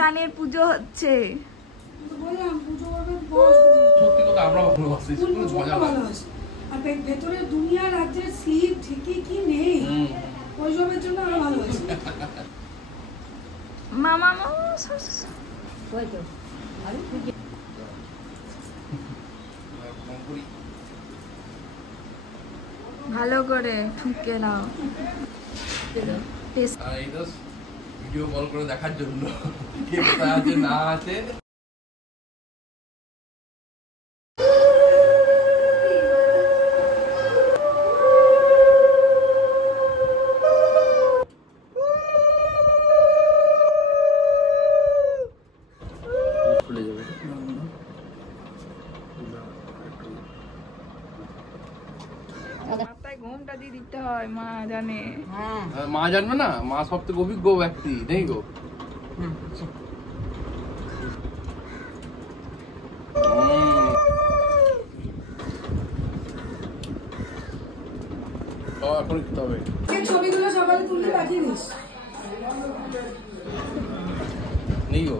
সানের পুজো হচ্ছে। বললাম পুজো করবে বস। সত্যি কথা আমরা ভালোবাসি, মজা ভালোবাসি। আর ভেতরে দুনিয়া রাজ্যের স্লিপ ঠিকই কি নেই, ওইসবের জন্য আমরা ভালোবাসি। মামা ভালো করে ঠুকে নাও। ভিডিও কল করে দেখার জন্য কে কোথায় আছে না আছে। মাথায় ঘুমটা দিয়ে দিতে হয়, মা জানে। মা জানবে না, মা সব থেকে অভিজ্ঞ ব্যক্তি নেই গো। এখন কি হবে? ছবিগুলো সকালে তুলতে পাঠিয়ে দিস। নেই গো।